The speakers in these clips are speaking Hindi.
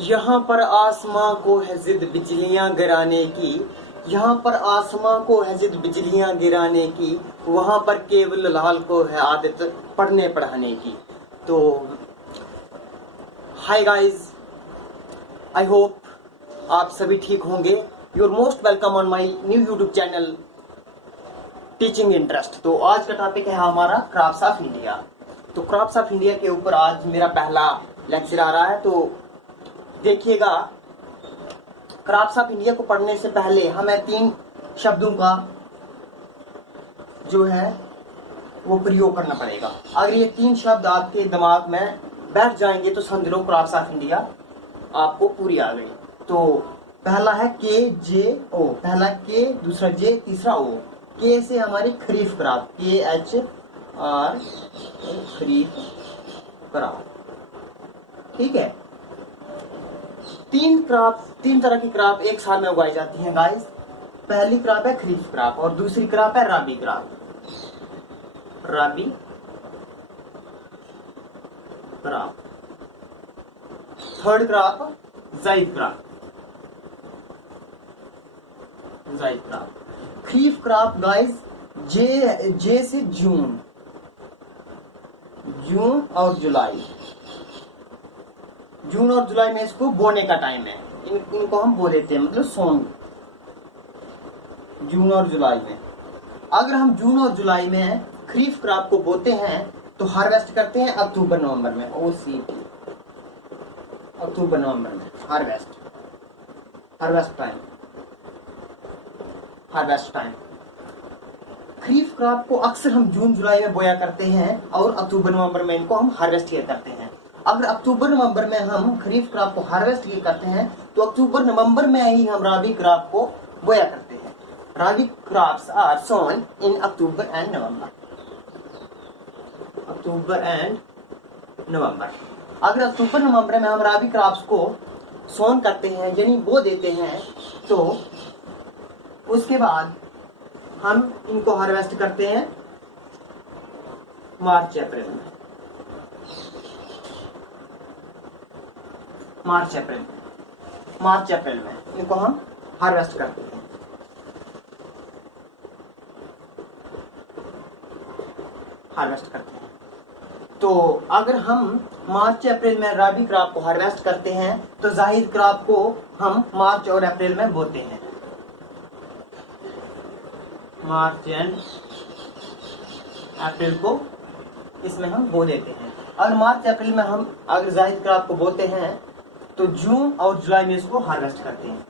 यहाँ पर आसमां को है जिद बिजलियां गिराने की, यहाँ पर आसमां को है जिद बिजलियां गिराने की, वहाँ पर केवल लाल को है आदत पढ़ने पढ़ाने की। तो हाय गाइस, आई होप आप सभी ठीक होंगे। You are most welcome on my new YouTube channel teaching interest. तो आज का टॉपिक है हमारा क्राफ्ट्स ऑफ इंडिया। तो क्राफ्ट्स ऑफ इंडिया के ऊपर आज मेरा पहला लेक्चर आ रहा है। तो देखिएगा, क्राफ्ट्स ऑफ इंडिया को पढ़ने से पहले हमें 3 शब्दों का जो है वो प्रयोग करना पड़ेगा। अगर ये 3 शब्द आपके दिमाग में बैठ जाएंगे तो समझ लो क्राफ्ट्स ऑफ इंडिया आपको पूरी आ गई। तो पहला है के जे ओ, पहला के, दूसरा जे, तीसरा ओ। के से हमारी खरीफ क्राफ्ट, KHR खरीफ क्राफ्ट, ठीक है। 3 तरह की क्राप एक साल में उगाई जाती हैं गाइस। पहली क्राप है खरीफ क्राप और दूसरी क्राप है राबी क्राप। राबी क्राप। थर्ड क्राप जायद क्राप। जायद क्राप। खरीफ क्राप गाइस जे से जून और जुलाई। जून और जुलाई में इसको बोने का टाइम है। इनको हम बो देते हैं, मतलब सोन। जून और जुलाई में, अगर हम जून और जुलाई में खरीफ क्रॉप को बोते हैं तो हार्वेस्ट करते हैं अक्टूबर नवंबर में। OCT अक्टूबर नवंबर में हार्वेस्ट टाइम। खरीफ क्रॉप को अक्सर हम जून जुलाई में बोया करते हैं और अक्टूबर नवंबर में इनको हम हार्वेस्ट किया करते हैं। अगर अक्टूबर नवंबर में हम खरीफ क्रॉप को हार्वेस्ट किया करते हैं तो अक्टूबर नवंबर में ही हम राबी क्रॉप को बोया करते हैं। Rabi crops are sown in October and November. अगर अक्टूबर नवंबर में हम राबी क्रॉप्स को सोन करते हैं यानी बो देते हैं तो उसके बाद हम इनको हार्वेस्ट करते हैं मार्च अप्रैल में इनको हम हार्वेस्ट करते हैं। तो अगर हम मार्च अप्रैल में राबी क्रॉप को हार्वेस्ट करते हैं तो जाहिद क्रॉप को हम मार्च और अप्रैल में बोते हैं। मार्च एंड अप्रैल को इसमें हम बो देते हैं। अगर मार्च अप्रैल में हम अगर जाहिद क्रॉप को बोते हैं तो जून और जुलाई में इसको हार्वेस्ट करते हैं।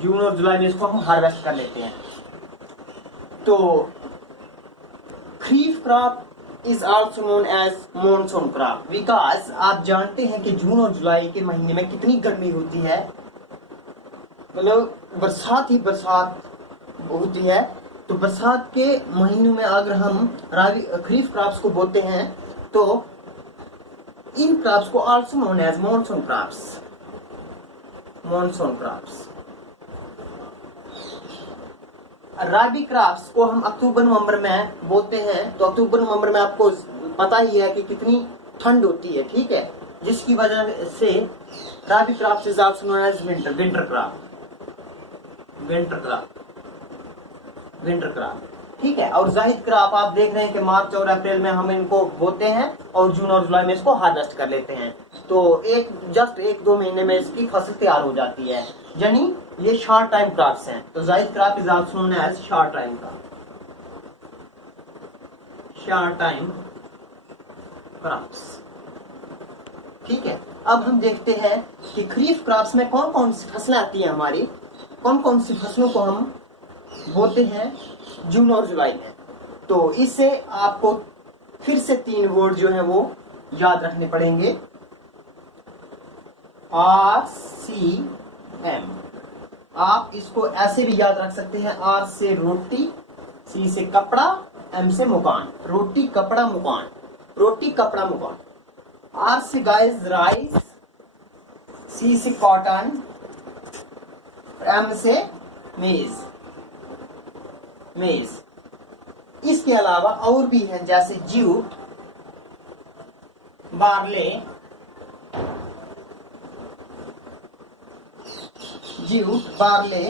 जून और जुलाई में इसको हम हार्वेस्ट कर लेते हैं। तो kharif crop is also known as monsoon crop because आप जानते हैं कि जून और जुलाई के महीने में कितनी गर्मी होती है, मतलब बरसात ही बरसात होती है। तो बरसात के महीनों में अगर हम खरीफ क्रॉप्स को बोते हैं तो इन क्रॉप्स को also known as monsoon crops. Rabi crops को हम अक्टूबर नवंबर में बोते हैं। तो अक्टूबर नवंबर में आपको पता ही है कि कितनी ठंड होती है, ठीक है, जिसकी वजह से rabi crops is also known as winter crop, ठीक है। और जाहिद क्रॉप आप देख रहे हैं कि मार्च और अप्रैल में हम इनको बोते हैं और जून और जुलाई में इसको हार्वेस्ट कर लेते हैं। तो जस्ट 1-2 महीने में इसकी फसल तैयार हो जाती है, यानी ये शॉर्ट टाइम क्रॉप्स हैं। तो zaid crop is also known as short time crops, ठीक है। अब हम देखते हैं कि खरीफ क्रॉप्स में कौन कौन सी फसलें आती हैं हमारी, कौन कौन सी फसलों को हम बोते हैं जून और जुलाई में। तो इससे आपको फिर से 3 वर्ड जो है वो याद रखने पड़ेंगे। RCM, आप इसको ऐसे भी याद रख सकते हैं। R से रोटी, C से कपड़ा, M से मकान। रोटी कपड़ा मकान। R से गाइस राइस, C से कॉटन, M से मेज। इसके अलावा और भी हैं जैसे jute, barley, jute, barley,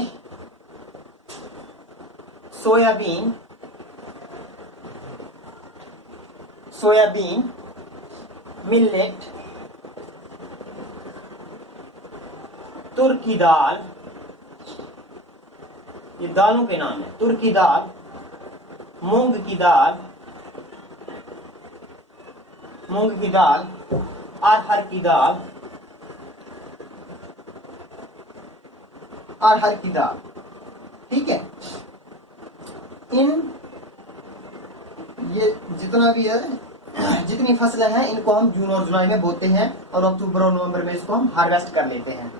soybean, millet, तुर की दाल, ये दालों के नाम है, तुर की दाल, मूंग की दाल, अरहर की दाल, ठीक है। ये जितना भी है, जितनी फसलें हैं इनको हम जून और जुलाई में बोते हैं और अक्टूबर और नवंबर में इसको हम हार्वेस्ट कर लेते हैं।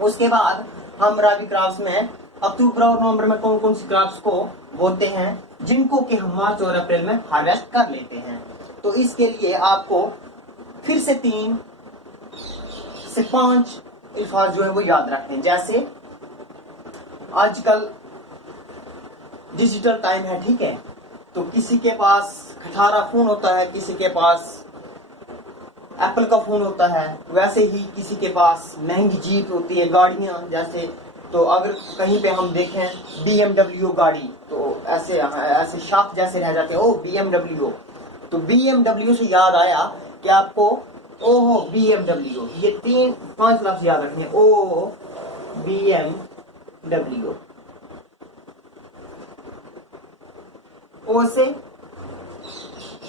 उसके बाद हम रबी क्रॉप्स में अक्टूबर और नवंबर में कौन कौन सी क्रॉप्स को बोते हैं, जिनको कि हम मार्च और अप्रैल में हार्वेस्ट कर लेते हैं। तो इसके लिए आपको फिर से 3 से 5 अल्फाज जो है वो याद रखने हैं। जैसे आजकल डिजिटल टाइम है, ठीक है, तो किसी के पास खटारा फोन होता है, किसी के पास एप्पल का फोन होता है, वैसे ही किसी के पास महंगी जीप होती है, गाड़ियां जैसे। तो अगर कहीं पे हम देखें BMW गाड़ी, तो ऐसे शॉक जैसे रह जाते हैं, ओ BMW। तो BMW से याद आया कि आपको ओहो BMW, ये 3-5 लफ्ज याद रखने, ओ BMW। ओ से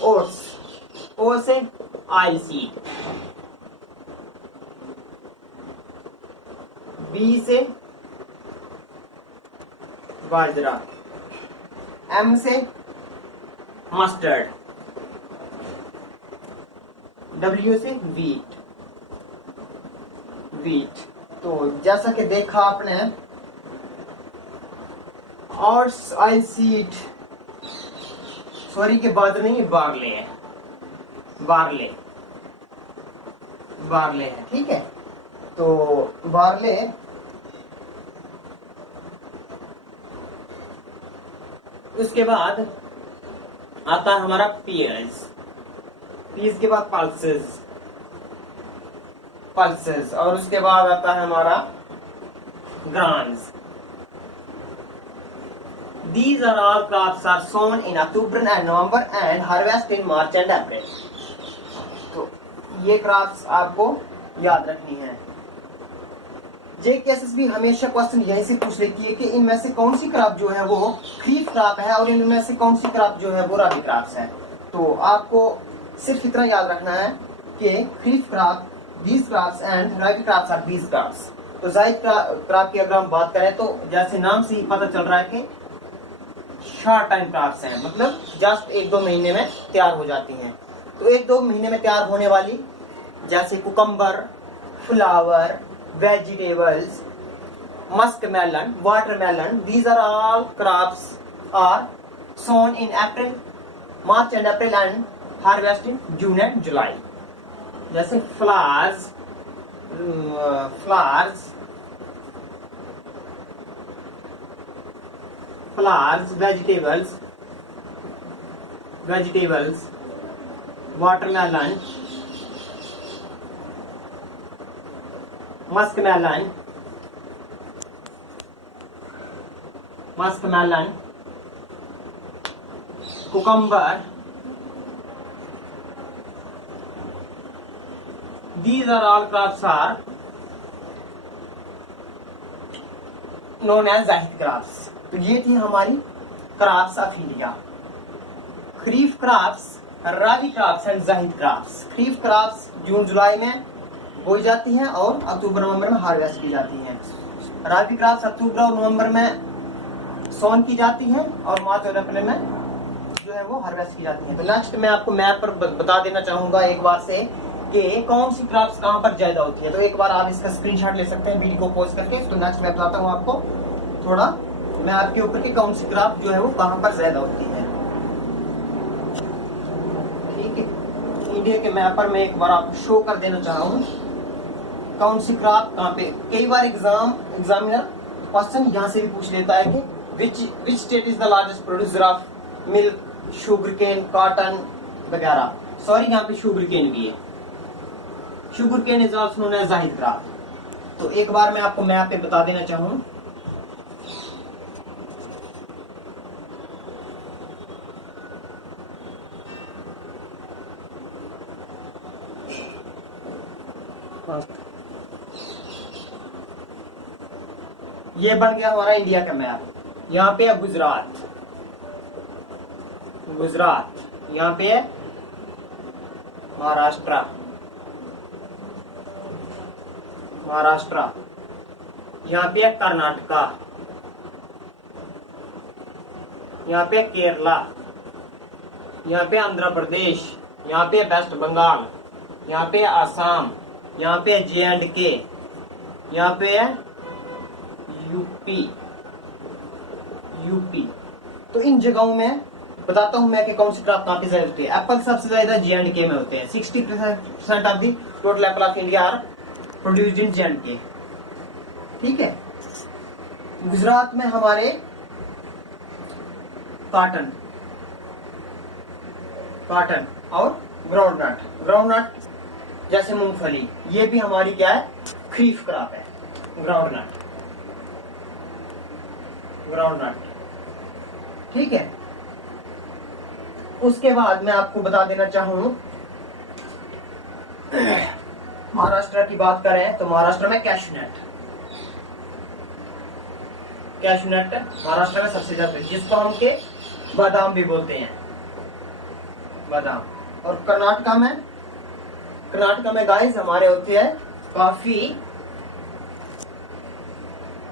ओट्स, ओ से ऑयल सीड, बी से बाजरा, एम से मस्टर्ड, डब्ल्यू से वीट। तो जैसा कि देखा आपने, ओट्स, ऑयल सीड, सॉरी के बाजरा नहीं, बार्ले है, बार्ले है, ठीक है। तो बार्ले, उसके बाद आता है हमारा पीज के बाद पल्सेस, और उसके बाद आता है हमारा ग्रान्स। These are all crops are sown in October and November and harvest in March and April. तो ये क्रॉप्स आपको याद रखनी है। JKSSB हमेशा क्वेश्चन यहीं से पूछ लेती है कि इनमें से कौन सी क्रॉप जो है वो खरीफ क्रॉप है और इनमें से कौन सी क्रॉप जो है वो रबी क्रॉप्स है। तो आपको सिर्फ इतना याद रखना है कि kharif crop these crops and rabi crops are these crops। तो जायद क्रॉप की अगर हम बात करें तो जैसे नाम से ही पता चल रहा है कि शॉर्ट टाइम क्रॉप्स हैं, मतलब जस्ट 1-2 महीने में तैयार हो जाती हैं। तो 1-2 महीने में तैयार होने वाली जैसे cucumber, flower, vegetables, musk melon, watermelon, these are all crops are sown in April, March and April and harvest in June and July. जैसे flowers, vegetables, watermelon, muskmelon, cucumber. These are all crops are known as zaid crops. तो ये थी हमारी crops of India, kharif crops, rabi crops and zaid crops. Kharif crops जून जुलाई में बोई जाती हैं और अक्टूबर नवंबर में हार्वेस्ट की जाती हैं। रबी क्रॉप्स अक्टूबर और नवंबर में सोन की जाती हैं और मार्च और अप्रैल में जो है वो हार्वेस्ट की जाती हैं। तो नेक्स्ट मैं आपको मैप पर बता देना चाहूंगा एक बार से कि कौन सी क्रॉप्स कहाँ पर ज्यादा होती है। तो एक बार आप इसका स्क्रीनशॉट ले सकते हैं वीडियो को पॉज करके। तो नेक्स्ट मैं बताता हूँ आपको थोड़ा मैप के ऊपर की कौन सी क्रॉप जो है वो कहाँ पर ज्यादा होती है, ठीक है। इंडिया के मैप पर मैं एक बार आपको शो कर देना चाह रहा हूँ कौन सी क्रॉप कहाँ पे। कई बार एग्जामिनर क्वेश्चन यहाँ से भी पूछ लेता है कि which state is the largest producer of milk, sugarcane, cotton वगैरह। सॉरी यहाँ पे शुगर केन भी है, sugarcane is also known as zaid crop. तो एक बार मैं आपको मैप पे बता देना चाहूँ। ये बन गया हमारा इंडिया का मैप। यहाँ पे है गुजरात, गुजरात। यहाँ पे है महाराष्ट्र, महाराष्ट्र। यहाँ पे है कर्नाटका, यहाँ पे केरला, यहाँ पे आंध्र प्रदेश, यहाँ पे वेस्ट बंगाल, यहाँ पे आसाम, यहाँ पे J&K, यहाँ पे है यूपी, यूपी। तो इन जगहों में बताता हूं मैं कि कौन सी क्रॉप कहाँ पे ज्यादा होती है। एप्पल सबसे ज्यादा J&K में होते हैं। 60% of the total apple of India are produced in J&K। ठीक है। गुजरात में हमारे कॉटन, कॉटन और ग्राउंडनट, ग्राउंडनट जैसे मूंगफली, ये भी हमारी क्या है, खरीफ क्रॉप है। Groundnut, groundnut. ठीक है। उसके बाद मैं आपको बता देना चाहूं, महाराष्ट्र की बात करें तो महाराष्ट्र में कैशनट, कैशनट महाराष्ट्र में सबसे ज्यादा, जिसको हम के बादाम भी बोलते हैं, बादाम। और कर्नाटका में, कर्नाटका में गाइस हमारे होते हैं coffee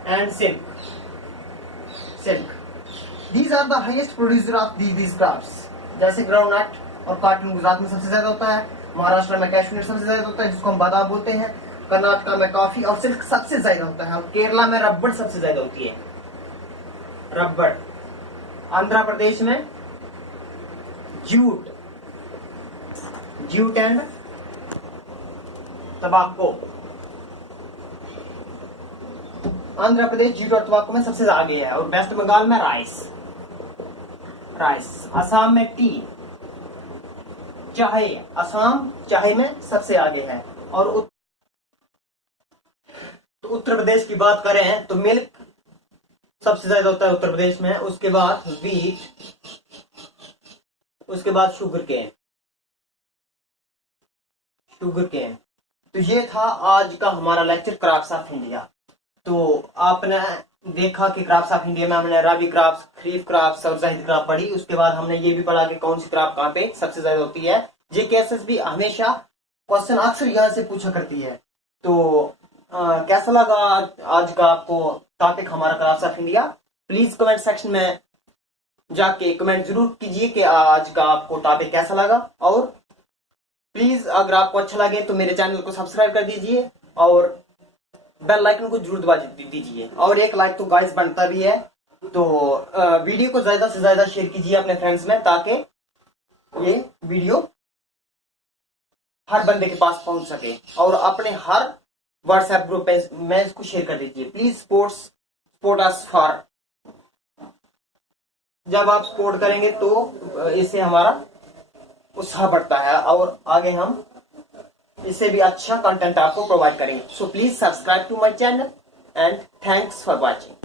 and silk, silk. These are the highest producer of these crops. जैसे ग्राउंडनट और कॉटन गुजरात में सबसे ज्यादा होता है, महाराष्ट्र में कैशनट सबसे ज्यादा होता है जिसको हम बादाम बोलते हैं, कर्नाटका में कॉफी और सिल्क सबसे ज्यादा होता है, और केरला में रबड़ सबसे ज्यादा होती है, रबड़। आंध्र प्रदेश में जूट, जूट एंड तंबाकू। आंध्र प्रदेश जूट और तंबाकू में सबसे आगे है। और वेस्ट बंगाल में राइस, राइस। असम में टी, चाय, असम चाय में सबसे आगे है। और उत्तर प्रदेश की बात करें तो मिल्क सबसे ज्यादा होता है उत्तर प्रदेश में। उसके बाद व्हीट, उसके बाद शुगर केन, शुगर केन। तो ये था आज का हमारा लेक्चर क्रॉप्स ऑफ इंडिया। तो आपने देखा कि क्रॉप्स ऑफ इंडिया में हमने रबी क्रॉप्स, खरीफ क्रॉप्स और ज़ैद क्रॉप पढ़ी। उसके बाद हमने ये भी पढ़ा कि कौन सी क्रॉप कहाँ पे सबसे ज्यादा होती है। JKSS भी हमेशा क्वेश्चन अक्सर यहाँ से पूछा करती है। तो कैसा लगा आज का आपको टॉपिक हमारा crops of India? Please comment section में जाके कमेंट जरूर कीजिए कि आज का आपको टॉपिक कैसा लगा। और प्लीज अगर आपको अच्छा लगे तो मेरे चैनल को सब्सक्राइब कर दीजिए और बेल आइकन को जरूर दबा दीजिए। और एक लाइक तो गाइस बनता भी है। तो वीडियो को ज्यादा से ज्यादा शेयर कीजिए अपने फ्रेंड्स में, ताकि ये वीडियो हर बंदे के पास पहुंच सके। और अपने हर व्हाट्सएप ग्रुप में इसको शेयर कर दीजिए। Please support us for. जब आप सपोर्ट करेंगे तो इससे हमारा उत्साह बढ़ता है और आगे हम इससे भी अच्छा कंटेंट आपको प्रोवाइड करेंगे। So please subscribe to my channel and thanks for watching.